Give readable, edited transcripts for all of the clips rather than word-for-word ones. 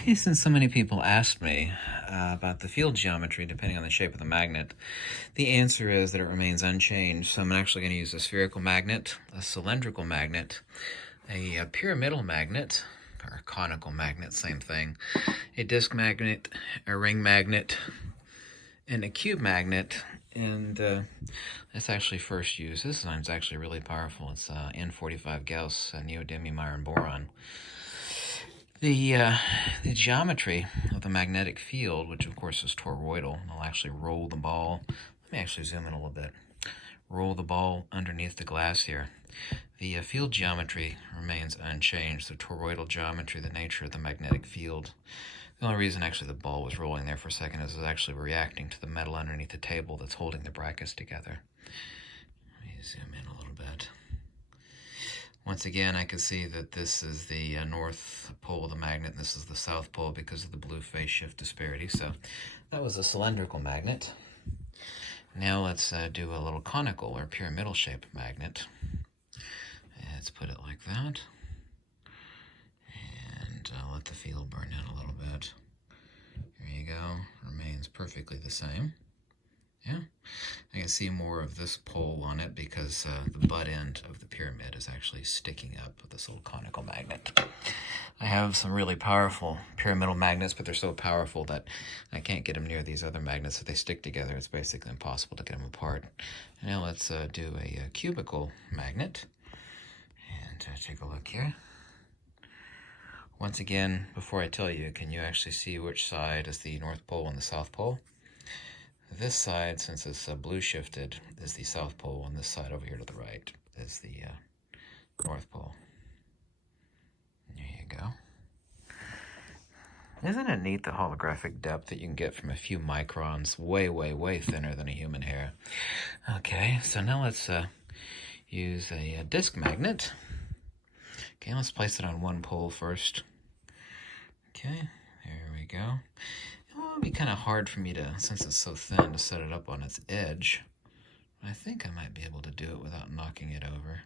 Okay, since so many people asked me about the field geometry depending on the shape of the magnet, the answer is that it remains unchanged. So I'm actually going to use a spherical magnet, a cylindrical magnet, a pyramidal magnet, or a conical magnet, same thing, a disc magnet, a ring magnet, and a cube magnet. And it's actually first used. This one's actually really powerful. It's N45 Gauss neodymium iron boron. The geometry of the magnetic field, which of course is toroidal, I'll actually roll the ball. Let me actually zoom in a little bit. Roll the ball underneath the glass here. The field geometry remains unchanged. The toroidal geometry, the nature of the magnetic field. The only reason actually the ball was rolling there for a second is it's actually reacting to the metal underneath the table that's holding the brackets together. Let me zoom in a little bit. Once again, I can see that this is the north pole of the magnet, and this is the south pole because of the blue phase shift disparity. So that was a cylindrical magnet. Now let's do a little conical or pyramidal shaped magnet. Let's put it like that. And let the field burn in a little bit. There you go. Remains perfectly the same. Yeah, I can see more of this pole on it because the butt end of the pyramid is actually sticking up with this little conical magnet. I have some really powerful pyramidal magnets, but they're so powerful that I can't get them near these other magnets. If they stick together, it's basically impossible to get them apart. Now let's do a cubical magnet. And take a look here. Once again, before I tell you, can you actually see which side is the North Pole and the South Pole? This side, since it's blue shifted, is the South Pole, and this side over here to the right is the North Pole. There you go. Isn't it neat the holographic depth that you can get from a few microns, way, way, way thinner than a human hair? Okay, so now let's use a disc magnet. Okay, let's place it on one pole first. Okay, there we go. It'll be kind of hard for me to, since it's so thin, to set it up on its edge. I think I might be able to do it without knocking it over.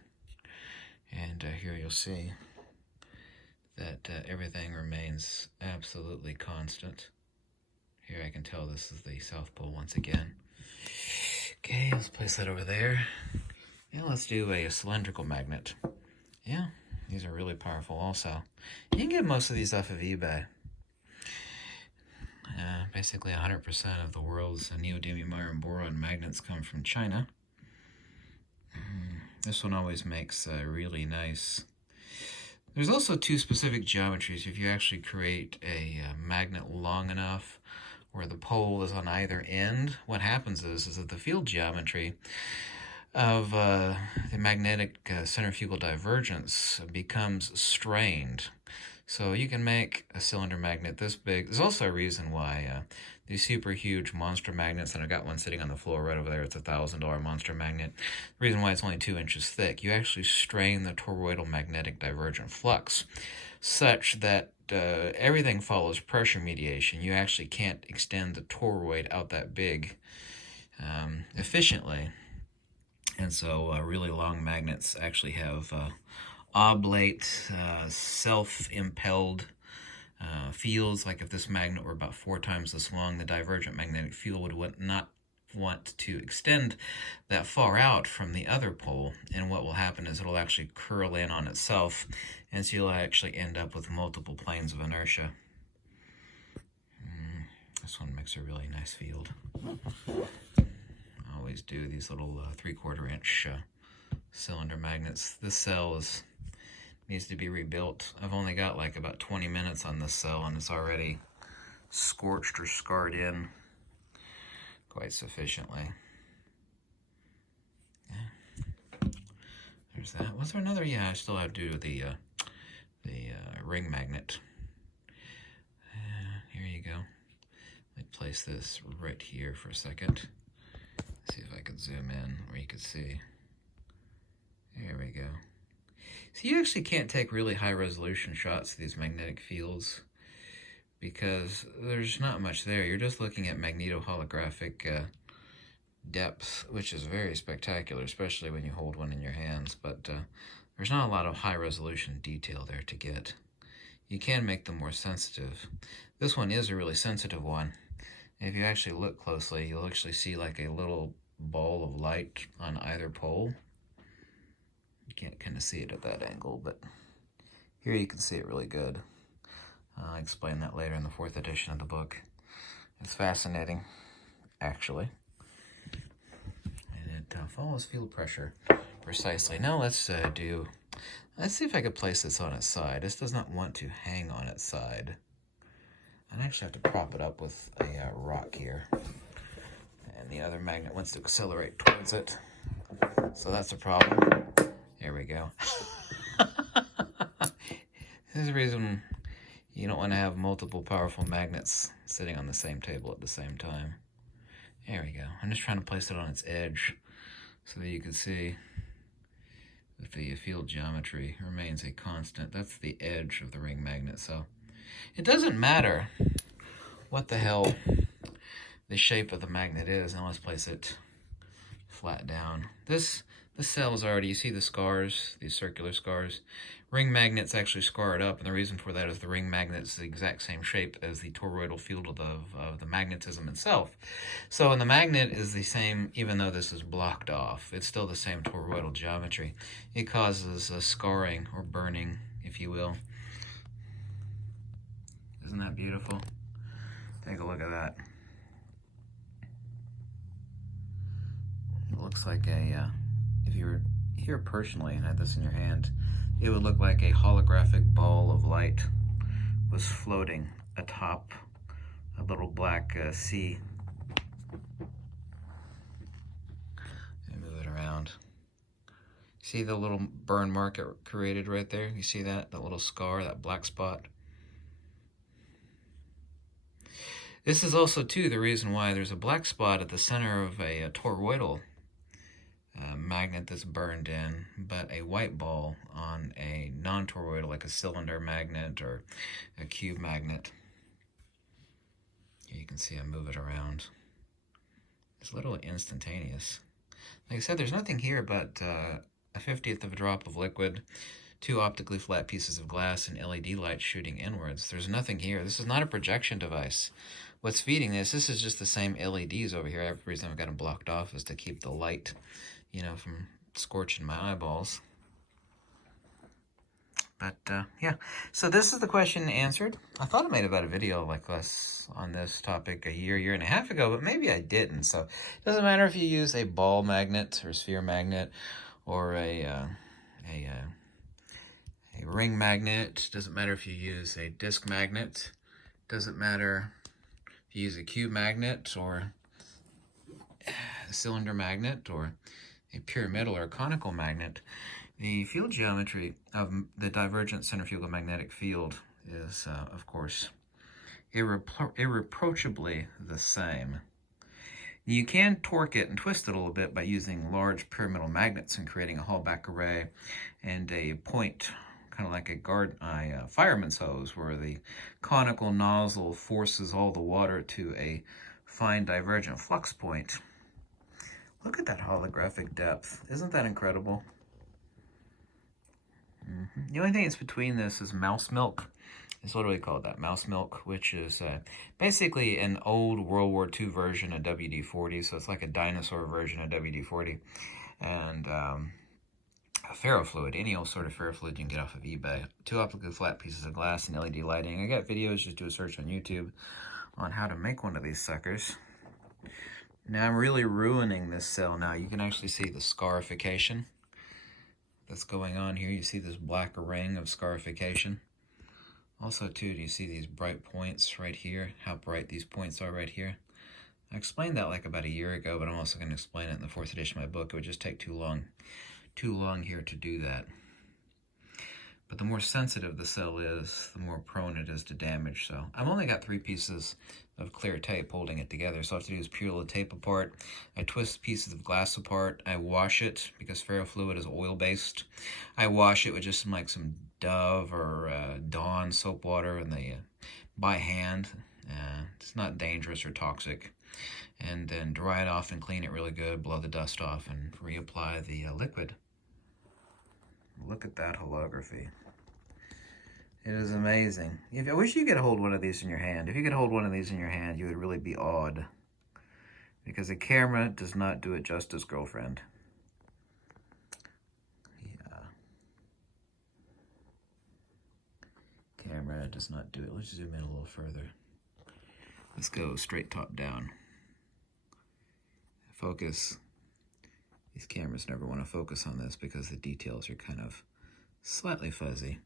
And here you'll see that everything remains absolutely constant. Here I can tell this is the South Pole once again. Okay, let's place that over there. And let's do a cylindrical magnet. Yeah, these are really powerful also. You can get most of these off of eBay. Basically 100% of the world's neodymium iron boron magnets come from China. This one always makes really nice. There's also two specific geometries. If you actually create a magnet long enough where the pole is on either end, what happens is that the field geometry of the magnetic centrifugal divergence becomes strained. So you can make a cylinder magnet this big. There's also a reason why these super huge monster magnets, and I've got one sitting on the floor right over there, it's a $1,000 monster magnet. The reason why it's only 2 inches thick, you actually strain the toroidal magnetic divergent flux such that everything follows pressure mediation. You actually can't extend the toroid out that big efficiently. And so really long magnets actually have oblate, self-impelled fields. Like if this magnet were about 4 times this long, the divergent magnetic field would not want to extend that far out from the other pole. And what will happen is it'll actually curl in on itself, and so you'll actually end up with multiple planes of inertia. This one makes a really nice field. I always do these little 3/4 inch cylinder magnets. This cell needs to be rebuilt. I've only got like about 20 minutes on this cell, and it's already scorched or scarred in quite sufficiently. Yeah. There's that. Was there another? Yeah, I still have to do the ring magnet. Here you go. Let me place this right here for a second. See if I can zoom in where you can see. There we go. So you actually can't take really high resolution shots of these magnetic fields because there's not much there. You're just looking at magnetoholographic depth, which is very spectacular, especially when you hold one in your hands, but there's not a lot of high resolution detail there to get. you can make them more sensitive. This one is a really sensitive one. If you actually look closely, you'll actually see like a little ball of light on either pole. You can't kind of see it at that angle, but here you can see it really good. I'll explain that later in the 4th edition of the book. It's fascinating, actually. And it follows field pressure precisely. Now let's see if I could place this on its side. This does not want to hang on its side. I actually have to prop it up with a rock here. And the other magnet wants to accelerate towards it. So that's a problem. There we go. There's a reason you don't want to have multiple powerful magnets sitting on the same table at the same time. There we go. I'm just trying to place it on its edge so that you can see that the field geometry remains a constant. That's the edge of the ring magnet. So it doesn't matter what the hell the shape of the magnet is. Now let's place it flat down. This cell is already, you see the scars, these circular scars. Ring magnets actually scar it up, and the reason for that is the ring magnet is the exact same shape as the toroidal field of the magnetism itself. So, and the magnet is the same, even though this is blocked off, it's still the same toroidal geometry. It causes a scarring or burning, if you will. Isn't that beautiful? Take a look at that. It looks like a, if you were here personally and had this in your hand, it would look like a holographic ball of light was floating atop a little black sea. Let me move it around. See the little burn mark it created right there? You see that? That little scar, that black spot? This is also, too, the reason why there's a black spot at the center of a toroidal magnet that's burned in, but a white ball on a non-toroidal, like a cylinder magnet or a cube magnet. Here you can see I move it around. It's literally instantaneous. Like I said, there's nothing here but a 1/50th of a drop of liquid, 2 optically flat pieces of glass, and LED light shooting inwards. There's nothing here. This is not a projection device. What's feeding this is just the same LEDs over here. The reason I've got them blocked off is to keep the light, you know, from scorching my eyeballs. But, yeah. So this is the question answered. I thought I made about a video like this on this topic a year and a half ago, but maybe I didn't. So it doesn't matter if you use a ball magnet or sphere magnet or a ring magnet. Doesn't matter if you use a disc magnet. Doesn't matter if you use a cube magnet or a cylinder magnet or a pyramidal or a conical magnet. The field geometry of the divergent centrifugal magnetic field is, of course, irreproachably the same. You can torque it and twist it a little bit by using large pyramidal magnets and creating a Hallback array and a point, kind of like a fireman's hose, where the conical nozzle forces all the water to a fine divergent flux point. Look at that holographic depth. Isn't that incredible? The only thing that's between this is mouse milk. Is what do we call that? Mouse milk, which is basically an old World War II version of WD-40. So it's like a dinosaur version of WD-40. And ferrofluid, any old sort of ferrofluid you can get off of eBay. 2 optically flat pieces of glass and LED lighting. I got videos, just do a search on YouTube on how to make one of these suckers. Now I'm really ruining this cell now. You can actually see the scarification that's going on here. You see this black ring of scarification. Also, too, do you see these bright points right here? How bright these points are right here? I explained that like about a year ago, but I'm also going to explain it in the 4th edition of my book. It would just take too long here to do that. But the more sensitive the cell is, the more prone it is to damage. So I've only got 3 pieces of clear tape holding it together. So all I have to do is peel the tape apart. I twist pieces of glass apart. I wash it because ferrofluid is oil-based. I wash it with just some Dove or Dawn soap water and by hand. It's not dangerous or toxic. And then dry it off and clean it really good. Blow the dust off and reapply the liquid. Look at that holography. It is amazing. I wish you could hold one of these in your hand. If you could hold one of these in your hand, you would really be awed. Because a camera does not do it justice, girlfriend. Yeah. Camera does not do it. Let's zoom in a little further. Let's go straight top down. Focus. These cameras never want to focus on this because the details are kind of slightly fuzzy.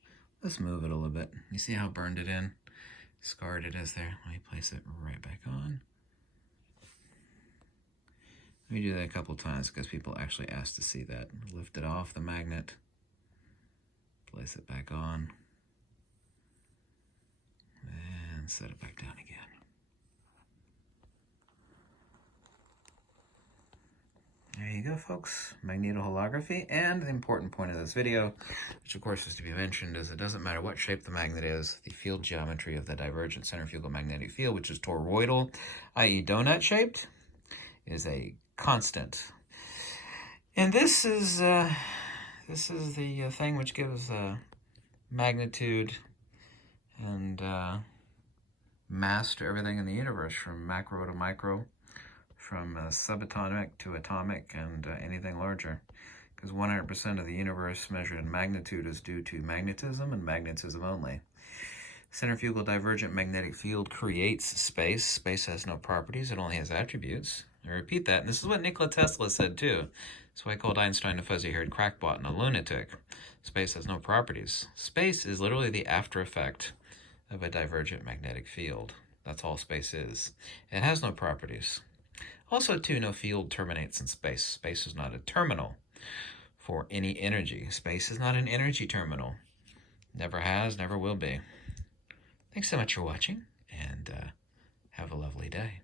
Let's move it a little bit. You see how burned it in? Scarred it is there. Let me place it right back on. Let me do that a couple times because people actually ask to see that. Lift it off the magnet. Place it back on. And set it back down again. There you go, folks. Magnetoholography. And the important point of this video, which of course is to be mentioned, is it doesn't matter what shape the magnet is, the field geometry of the divergent centrifugal magnetic field, which is toroidal, i.e. donut-shaped, is a constant. And this is the thing which gives magnitude and mass to everything in the universe, from macro to micro, from subatomic to atomic, and anything larger. Because 100% of the universe measured in magnitude is due to magnetism and magnetism only. Centrifugal divergent magnetic field creates space. Space has no properties, it only has attributes. I repeat that, and this is what Nikola Tesla said too. That's why I called Einstein a fuzzy-haired crackpot and a lunatic. Space has no properties. Space is literally the after effect of a divergent magnetic field. That's all space is. It has no properties. Also, too, no field terminates in space. Space is not a terminal for any energy. Space is not an energy terminal. Never has, never will be. Thanks so much for watching, and have a lovely day.